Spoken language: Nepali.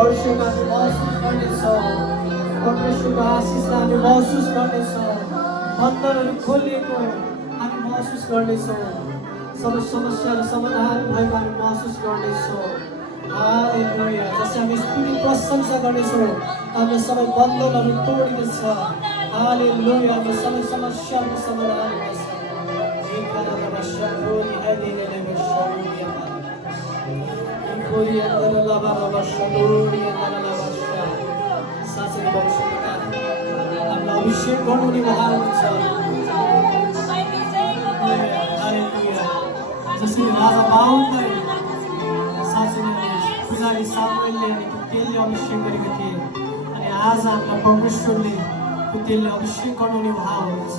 वर्षेको हामी महसुस गर्नेछौँ। परमेश्वरको आशिषलाई हामी महसुस गर्नेछौँ। बन्दरहरू खोलिएको हामी महसुस गर्नेछौँ। सबै समस्याहरू समाधान भएको हामी महसुस गर्नेछौँ। हालेलुया। जसै हामी स्तुति प्रशंसा गर्नेछौँ, हाम्रो सबै बन्धनहरू तोडिनेछ। हालेलुया। हाम्रो सबै समस्याहरूको समाधान हुनेछ। साँच्चै परमेश्वरका हामीलाई अभिषेक गर्नु नि उहाँ हुनुहुन्छ। हालेलुया। जसरी राजा दाउदलाई साँच्चै नै पुजारी सामुएलले अनि तेलले अभिषेक गरेका थिए, अनि आज हामीलाई परमेश्वरले तेलले अभिषेक गर्नु नि उहाँ हुनुहुन्छ।